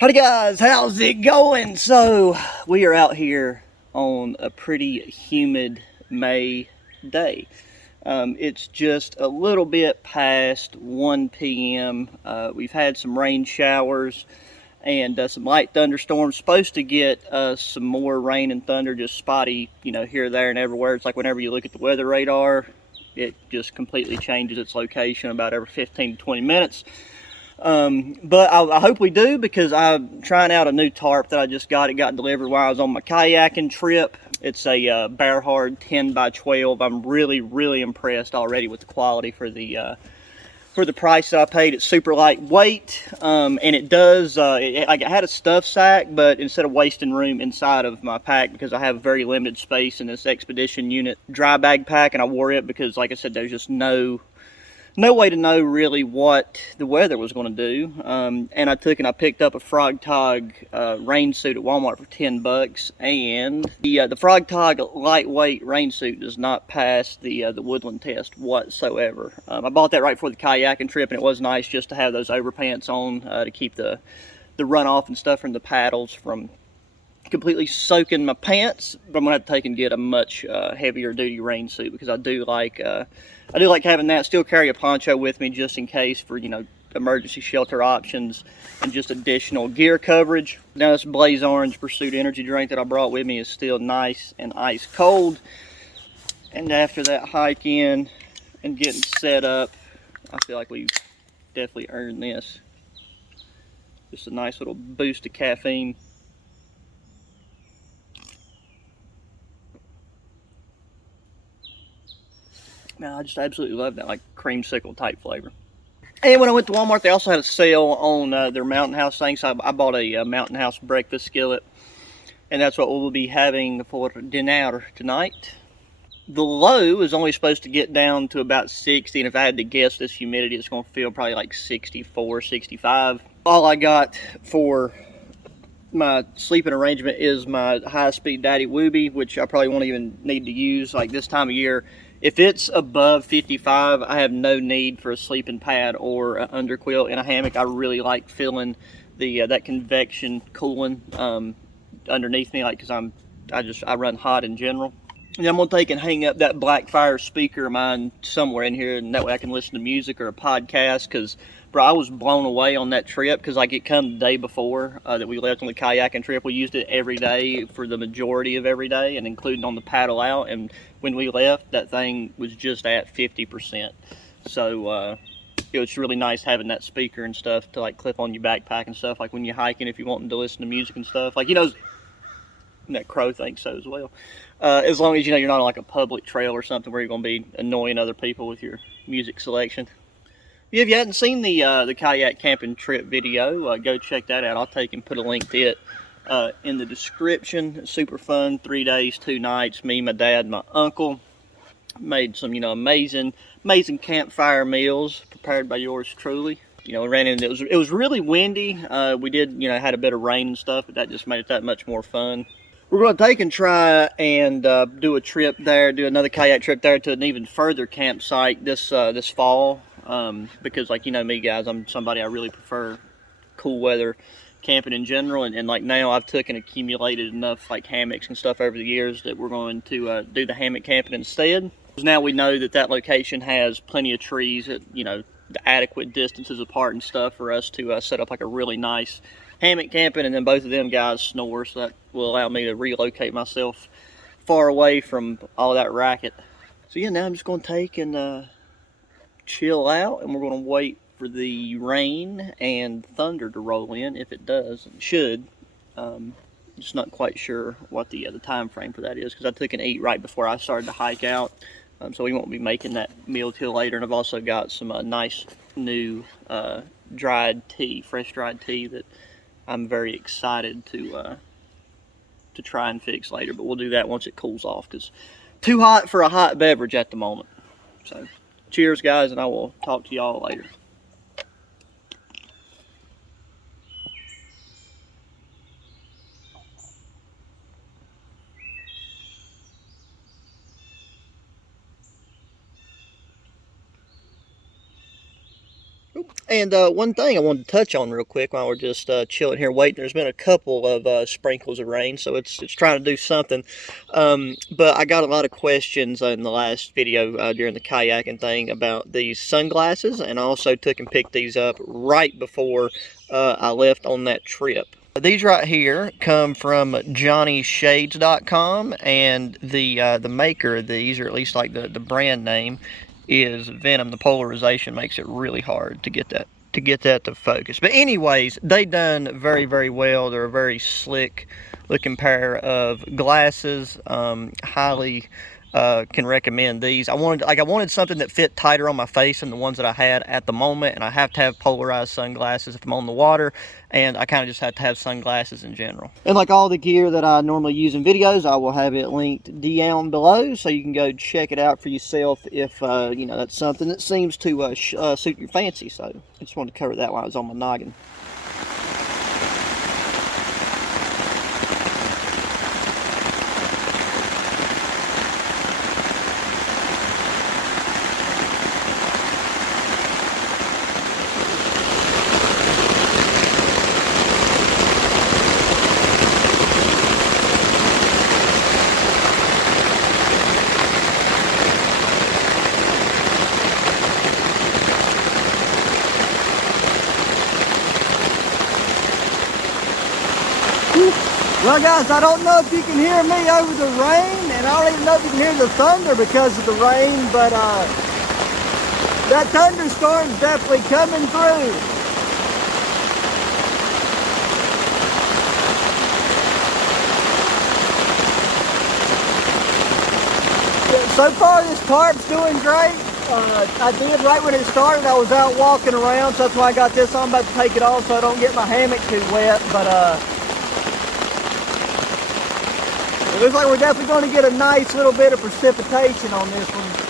Howdy guys, how's it going? So we are out here on a pretty humid May day. It's just a little bit past 1 p.m. We've had some rain showers and some light thunderstorms. Supposed to get some more rain and thunder, just spotty, here, there, and everywhere. It's like whenever you look at the weather radar, it just completely changes its location about every 15 to 20 minutes. But I hope we do, because I'm trying out a new tarp that I just got. It got delivered while I was on my kayaking trip. It's a Bear Hard 10 by 12. I'm really impressed already with the quality for the price that I paid. It's super lightweight, and it does. I had a stuff sack, but instead of wasting room inside of my pack, because I have very limited space in this Expedition unit dry bag pack, and I wore it because, like I said, there's just no way to know really what the weather was going to do. And I picked up a Frog Tog rain suit at Walmart for $10, and the Frog Tog lightweight rain suit does not pass the woodland test whatsoever. I bought that right before the kayaking trip, and it was nice just to have those overpants on to keep the runoff and stuff from the paddles from completely soaking my pants. But I'm gonna have to take and get a much heavier duty rain suit, because I do like having that. Still carry a poncho with me just in case for emergency shelter options and just additional gear coverage. Now this Blaze Orange Pursuit energy drink that I brought with me is still nice and ice cold. And after that hike in and getting set up, I feel like we've definitely earned this. Just a nice little boost of caffeine. Man, I just absolutely love that, like creamsicle type flavor. And when I went to Walmart, they also had a sale on their Mountain House things. So I bought a Mountain House breakfast skillet, and that's what we'll be having for dinner tonight. The low is only supposed to get down to about 60, and if I had to guess this humidity, it's going to feel probably like 64, 65. All I got for my sleeping arrangement is my high-speed Daddy Wooby, which I probably won't even need to use like this time of year. If it's above 55, I have no need for a sleeping pad or an underquilt in a hammock. I really like feeling the that convection cooling underneath me, like, because I run hot in general. And I'm gonna take and hang up that Blackfire speaker of mine somewhere in here, and that way I can listen to music or a podcast. Because, bro, I was blown away on that trip, because like it come the day before that we left on the kayaking trip. We used it every day for the majority of every day, and including on the paddle out. And when we left, that thing was just at 50%. So it was really nice having that speaker and stuff to like clip on your backpack and stuff, like when you're hiking, if you're wanting to listen to music and stuff. Like, that crow thinks so as well. As long as you're not on like a public trail or something where you're going to be annoying other people with your music selection. Yeah, if you hadn't seen the kayak camping trip video, go check that out. I'll take and put a link to it in the description. Super fun, 3 days, 2 nights. Me, my dad, my uncle made some amazing campfire meals prepared by yours truly. Ran into it was really windy. We did had a bit of rain and stuff, but that just made it that much more fun. We're going to take and try and do a trip there, do another kayak trip there to an even further campsite this fall. Because, like, me, guys, I'm somebody, I really prefer cool weather camping in general. And like now I've took and accumulated enough like hammocks and stuff over the years that we're going to do the hammock camping instead. Now we know that location has plenty of trees at, the adequate distances apart and stuff for us to set up like a really nice hammock camping. And then both of them guys snore, so that will allow me to relocate myself far away from all that racket. So yeah, now I'm just going to take and chill out, and we're going to wait for the rain and thunder to roll in. If it does, it should. Just not quite sure what the time frame for that is, because I took an eat right before I started to hike out. So we won't be making that meal till later. And I've also got some nice new fresh dried tea that I'm very excited to try and fix later. But we'll do that once it cools off, because too hot for a hot beverage at the moment. So cheers, guys, and I will talk to y'all later. Oh, And one thing I wanted to touch on real quick while we're just chilling here waiting. There's been a couple of sprinkles of rain, so it's trying to do something. But I got a lot of questions in the last video during the kayaking thing about these sunglasses, and I also took and picked these up right before I left on that trip. These right here come from JohnnyShades.com, and the maker of these, or at least like the brand name, is Venom. The polarization makes it really hard to get that to focus. But anyways, they done very, very well. They're a very slick looking pair of glasses. Highly can recommend these. I wanted something that fit tighter on my face than the ones that I had at the moment, and I have to have polarized sunglasses if I'm on the water, and I kind of just have to have sunglasses in general. And like all the gear that I normally use in videos, I will have it linked down below, so you can go check it out for yourself if you know, that's something that seems to suit your fancy. So I just wanted to cover that while I was on my noggin. Well guys, I don't know if you can hear me over the rain, and I don't even know if you can hear the thunder because of the rain, but that thunderstorm's definitely coming through. So far this tarp's doing great. I did right when it started, I was out walking around, so that's why I got this on. I'm about to take it off so I don't get my hammock too wet, but it looks like we're definitely going to get a nice little bit of precipitation on this one.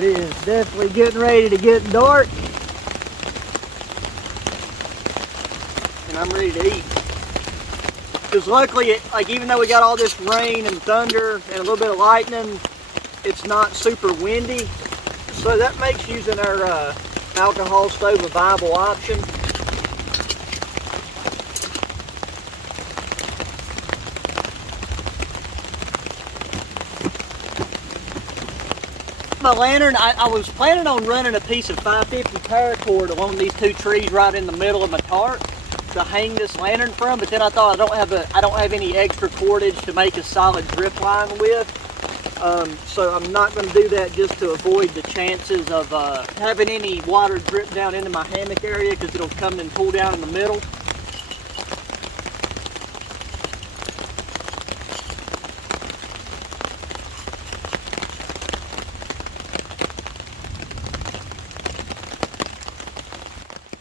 It is definitely getting ready to get dark, and I'm ready to eat. Because luckily, even though we got all this rain and thunder and a little bit of lightning, it's not super windy, so that makes using our alcohol stove a viable option. My lantern, I was planning on running a piece of 550 paracord along these two trees right in the middle of my tarp to hang this lantern from, but then I thought I don't have any extra cordage to make a solid drip line with, so I'm not going to do that just to avoid the chances of having any water drip down into my hammock area, because it'll come and pull down in the middle.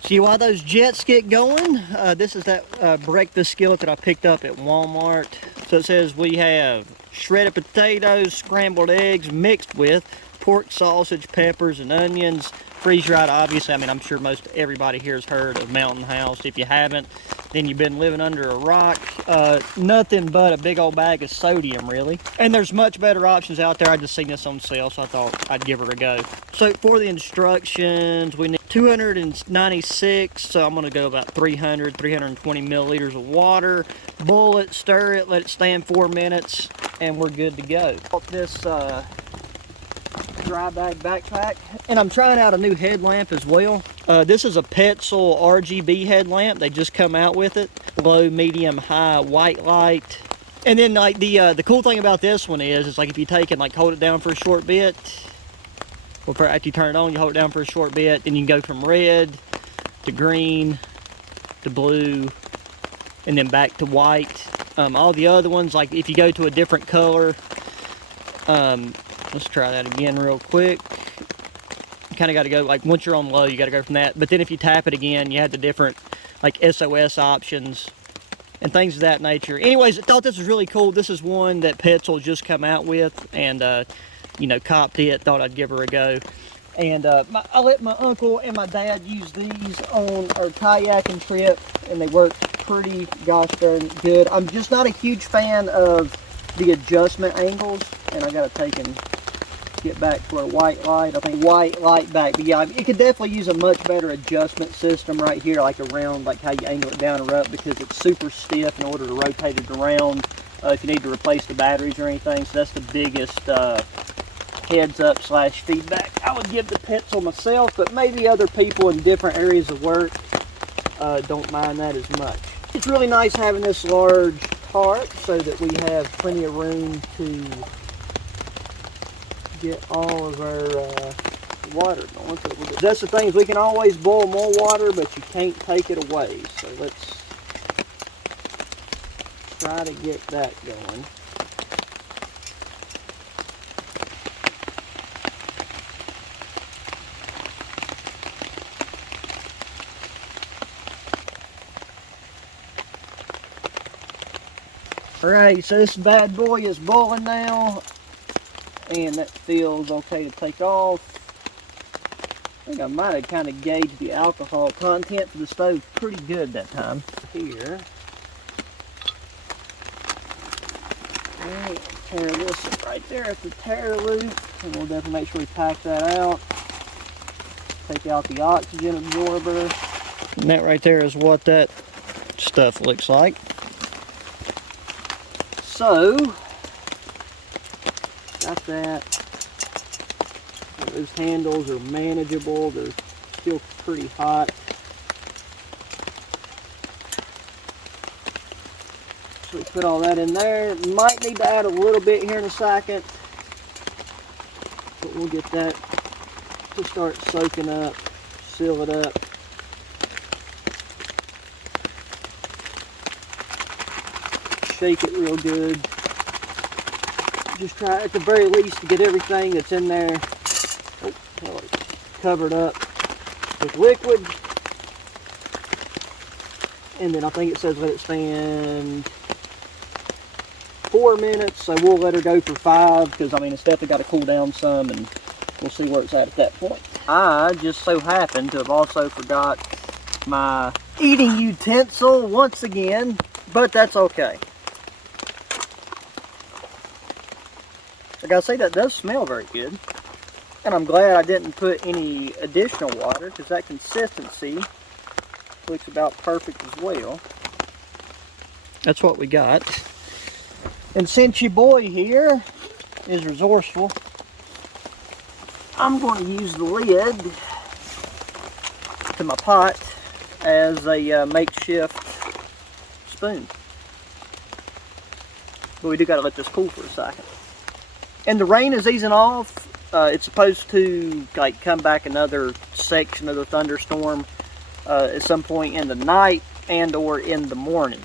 See, while those jets get going, this is that breakfast skillet that I picked up at Walmart. So it says we have shredded potatoes, scrambled eggs mixed with pork sausage, peppers, and onions. Freeze-dried, obviously. I mean, I'm sure most everybody here has heard of Mountain House. If you haven't, then you've been living under a rock. Nothing but a big old bag of sodium, really. And there's much better options out there. I just seen this on sale, so I thought I'd give her a go. So for the instructions, we need 296, so I'm gonna go about 320 milliliters of water. Boil it, stir it, let it stand 4 minutes, and we're good to go. This dry bag backpack, and I'm trying out a new headlamp as well. This is a Petzl RGB headlamp. They just come out with it. Low, medium, high, white light. And then like the cool thing about this one is like if you take and like hold it down for a short bit, well, after you turn it on, you hold it down for a short bit, and you can go from red to green to blue, and then back to white. All the other ones, like if you go to a different color, let's try that again real quick. You kind of got to go, like once you're on low, you got to go from that. But then if you tap it again, you have the different like SOS options and things of that nature. Anyways, I thought this was really cool. This is one that Petzl just come out with, and you know, copped it, thought I'd give her a go. And I let my uncle and my dad use these on our kayaking trip, and they worked pretty gosh darn good. I'm just not a huge fan of the adjustment angles, and I gotta take and get back to our white light. I think white light back, but yeah, it could definitely use a much better adjustment system right here, like around, like how you angle it down or up, because it's super stiff in order to rotate it around if you need to replace the batteries or anything. So that's the biggest heads up / feedback I would give the Petzl myself, but maybe other people in different areas of work don't mind that as much. It's really nice having this large tarp so that we have plenty of room to get all of our water going. So that's the thing, is we can always boil more water, but you can't take it away. So let's try to get that going. Alright, so this bad boy is boiling now, and that feels okay to take off. I think I might have kind of gauged the alcohol content for the stove pretty good that time. Here. Alright, tear this right there at the tear loop, and we'll definitely make sure we pack that out. Take out the oxygen absorber. And that right there is what that stuff looks like. So, got that. Those handles are manageable. They're still pretty hot. So we put all that in there. Might need to add a little bit here in a second, but we'll get that to start soaking up, seal it up. Shake it real good. Just try at the very least to get everything that's in there covered up with liquid. And then I think it says let it stand 4 minutes, so we'll let her go for 5, because I mean it's definitely got to cool down some, and we'll see where it's at that point. I just so happen to have also forgot my eating utensil once again, but that's okay. I gotta say, that does smell very good, and I'm glad I didn't put any additional water, because that consistency looks about perfect as well. That's what we got. And since your boy here is resourceful, I'm going to use the lid to my pot as a makeshift spoon. But we do got to let this cool for a second. And the rain is easing off. It's supposed to like come back another section of the thunderstorm at some point in the night and or in the morning.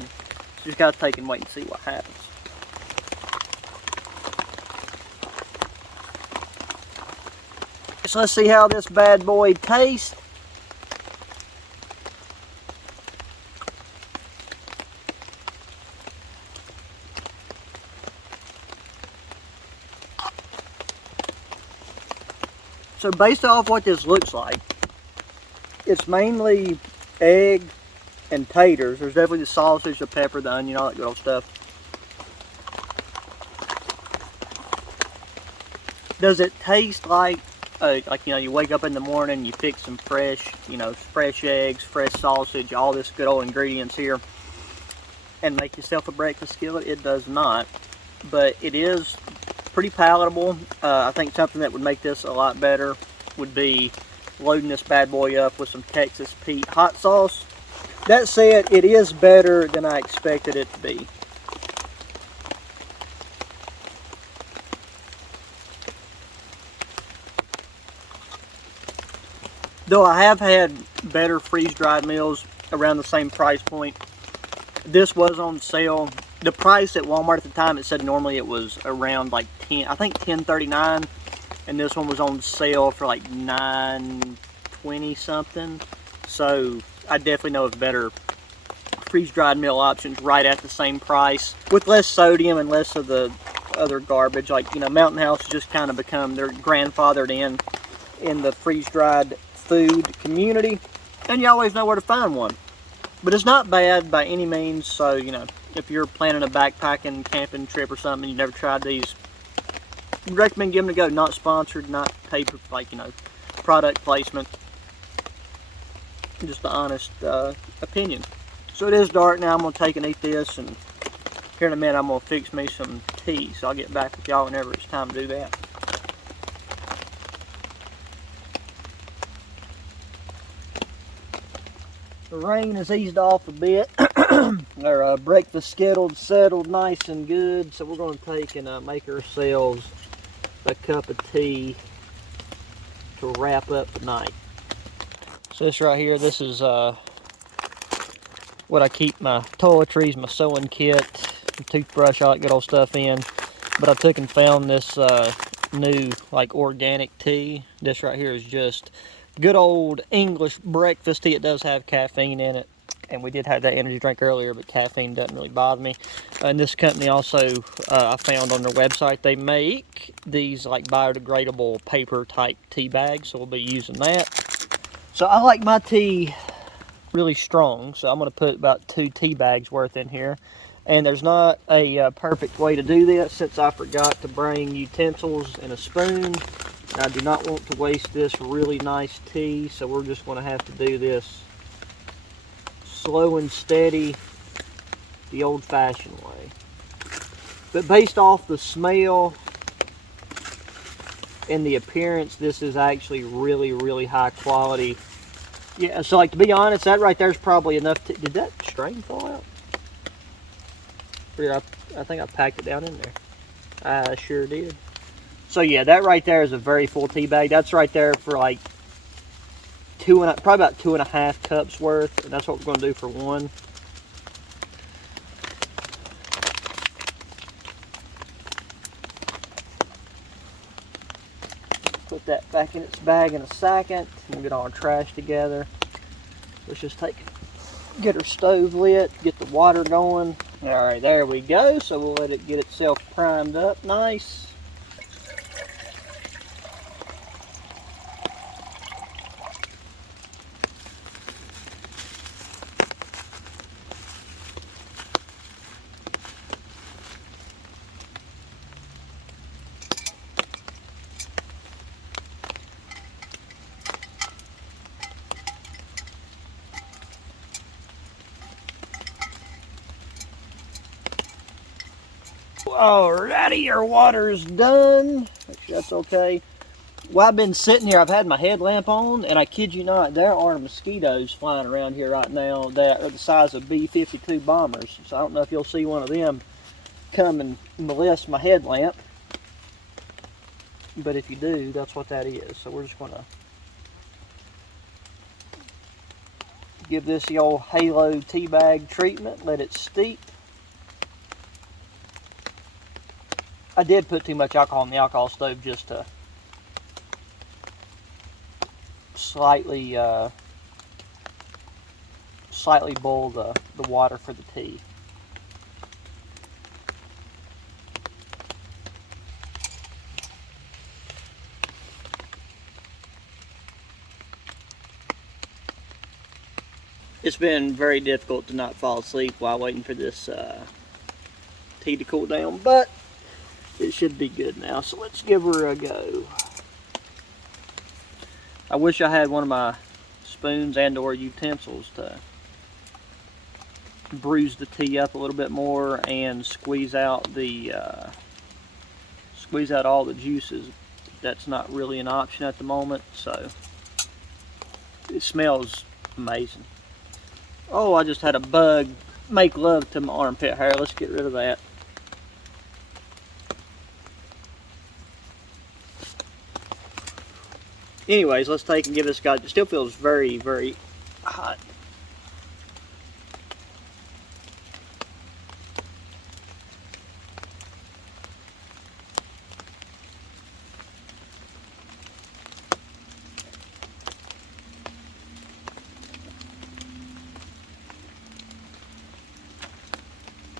So just got to take and wait and see what happens. So let's see how this bad boy tastes. So based off what this looks like, it's mainly egg and taters. There's definitely the sausage, the pepper, the onion, all that good old stuff. Does it taste like you know, you wake up in the morning, you fix some fresh, you know, fresh eggs, fresh sausage, all this good old ingredients here, and make yourself a breakfast skillet? It does not, but it is pretty palatable. I think something that would make this a lot better would be loading this bad boy up with some Texas Pete hot sauce. That said, it is better than I expected it to be. Though I have had better freeze-dried meals around the same price point, this was on sale. The price at Walmart at the time, it said normally it was around like $10.39, and this one was on sale for like $9.20 something. So I definitely know of better freeze-dried meal options right at the same price with less sodium and less of the other garbage. Like, you know, Mountain House has just kind of become, they're grandfathered in the freeze-dried food community, and you always know where to find one. But it's not bad by any means. So, you know, if you're planning a backpacking camping trip or something, you've never tried these, I'd recommend giving it a go. Not sponsored, not paper, like, you know, product placement, just the honest opinion. So it is dark now. I'm going to take and eat this, and here in a minute I'm going to fix me some tea. So I'll get back with y'all whenever it's time to do that. The rain has eased off a bit. Our breakfast scheduled settled nice and good. So we're going to take and make ourselves a cup of tea to wrap up the night. So this right here, this is what I keep my toiletries, my sewing kit, my toothbrush, all that good old stuff in. But I took and found this new like organic tea. This right here is just good old English breakfast tea. It does have caffeine in it, and we did have that energy drink earlier, but caffeine doesn't really bother me. And this company also, I found on their website, they make these like biodegradable paper type tea bags, so we'll be using that. So I like my tea really strong, so I'm going to put about 2 tea bags worth in here. And there's not a perfect way to do this, since I forgot to bring utensils and a spoon. I do not want to waste this really nice tea, so we're just going to have to do this slow and steady, the old-fashioned way. But based off the smell and the appearance, this is actually really, really high quality. Yeah, so like, to be honest, that right there is probably enough. Did that strain fall out? I think I packed it down in there. I sure did. So yeah, that right there is a very full tea bag. That's right there for like probably about 2.5 cups worth, and that's what we're going to do for one. Put that back in its bag in a second. We'll get all our trash together. Let's just get our stove lit, get the water going. All right, there we go. So we'll let it get itself primed up nice. Alrighty, our water's done. Actually, that's okay. Well, I've been sitting here, I've had my headlamp on, and I kid you not, there are mosquitoes flying around here right now that are the size of B-52 bombers. So I don't know if you'll see one of them come and molest my headlamp. But if you do, that's what that is. So we're just going to give this the old Halo tea bag treatment, let it steep. I did put too much alcohol in the alcohol stove just to slightly boil the water for the tea. It's been very difficult to not fall asleep while waiting for this tea to cool down, but it should be good now. So let's give her a go. I wish I had one of my spoons and or utensils to bruise the tea up a little bit more and squeeze out all the juices. That's not really an option at the moment, so it smells amazing. Oh, I just had a bug make love to my armpit hair. Let's get rid of that. Anyways, let's take and give this guy. It still feels very, very hot.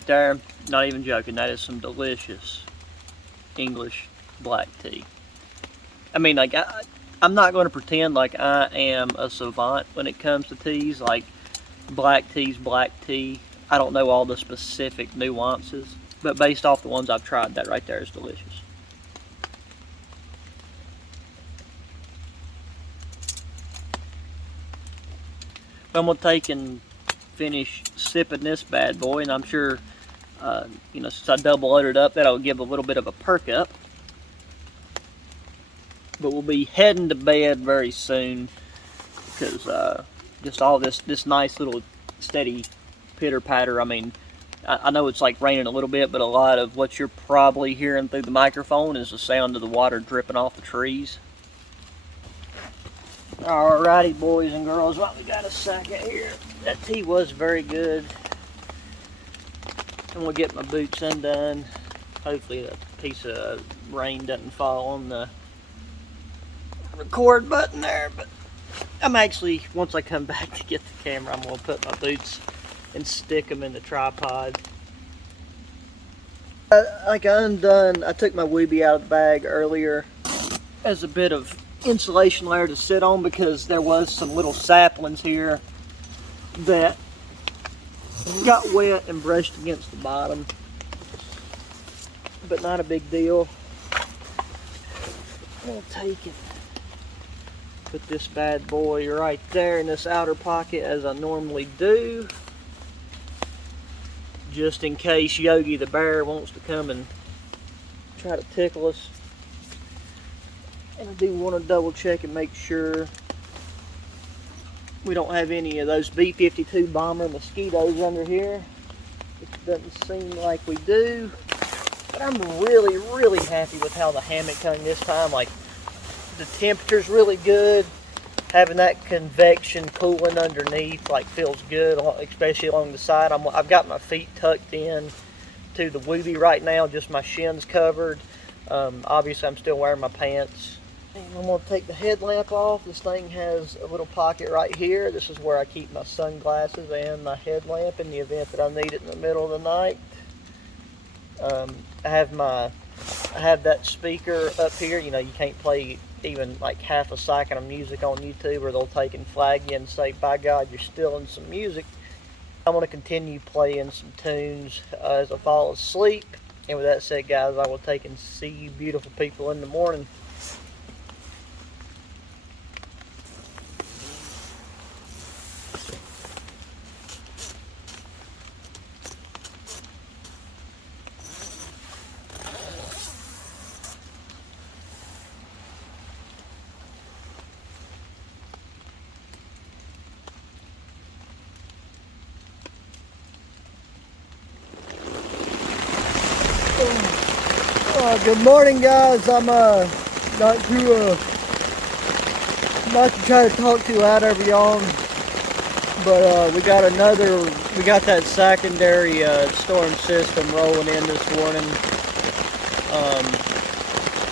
There, not even joking, that is some delicious English black tea. I mean, like, I'm not going to pretend like I am a savant when it comes to teas. Like, black tea's black tea. I don't know all the specific nuances, but based off the ones I've tried, that right there is delicious. I'm going to take and finish sipping this bad boy, and I'm sure, you know, since I double loaded up, that'll give a little bit of a perk up. But we'll be heading to bed very soon because just all this nice little steady pitter patter. I mean, I know it's like raining a little bit, but a lot of what you're probably hearing through the microphone is the sound of the water dripping off the trees. Alrighty, boys and girls, well, we got a second here. That tea was very good. I'm gonna get my boots undone. Hopefully a piece of rain doesn't fall on the record button there, but I'm actually, once I come back to get the camera, I'm going to put my boots and stick them in the tripod. I took my Woobie out of the bag earlier as a bit of insulation layer to sit on because there was some little saplings here that got wet and brushed against the bottom, but not a big deal. I'm going to take it. Put this bad boy right there in this outer pocket as I normally do, just in case Yogi the bear wants to come and try to tickle us. And I do want to double check and make sure we don't have any of those B-52 bomber mosquitoes under here. It doesn't seem like we do, but I'm really, really happy with how the hammock hung this time. Like, the temperature's really good. Having that convection cooling underneath like feels good, especially along the side. I've got my feet tucked in to the Woobie right now, just my shins covered. Obviously I'm still wearing my pants. And I'm going to take the headlamp off. This thing has a little pocket right here. This is where I keep my sunglasses and my headlamp in the event that I need it in the middle of the night. I have that speaker up here. You know, you can't play even like half a second of music on YouTube or they'll take and flag you and say, by God, you're stealing some music. I'm going to continue playing some tunes as I fall asleep. And with that said, guys, I will take and see you beautiful people in the morning. Good morning, guys. I'm not to try to talk too loud over y'all, but we got that secondary storm system rolling in this morning.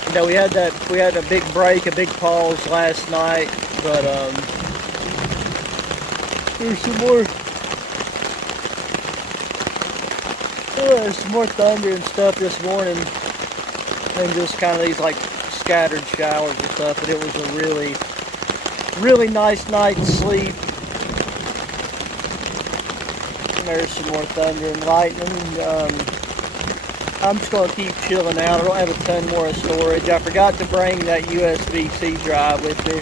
You know, we had a big break, a big pause last night, but there's some more thunder and stuff this morning. And just kind of these like scattered showers and stuff, but it was a really, really nice night's sleep. There's some more thunder and lightning. I'm just going to keep chilling out. I don't have a ton more storage. I forgot to bring that USB-C drive with me.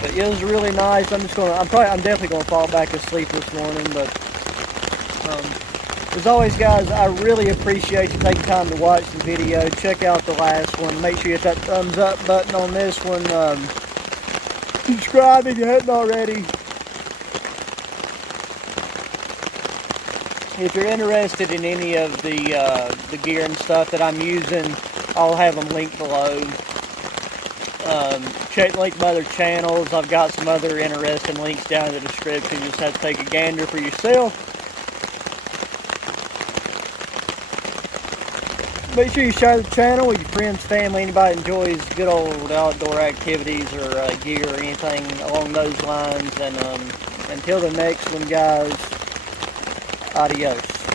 But it was really nice. I'm definitely going to fall back asleep this morning. But as always, guys, I really appreciate you taking time to watch the video. Check out the last one. Make sure you hit that thumbs up button on this one. Subscribe if you hadn't already. If you're interested in any of the gear and stuff that I'm using, I'll have them linked below. Check the link to my other channels. I've got some other interesting links down in the description. Just have to take a gander for yourself. Make sure you share the channel with your friends, family, anybody that enjoys good old outdoor activities or gear or anything along those lines. And until the next one, guys, adios.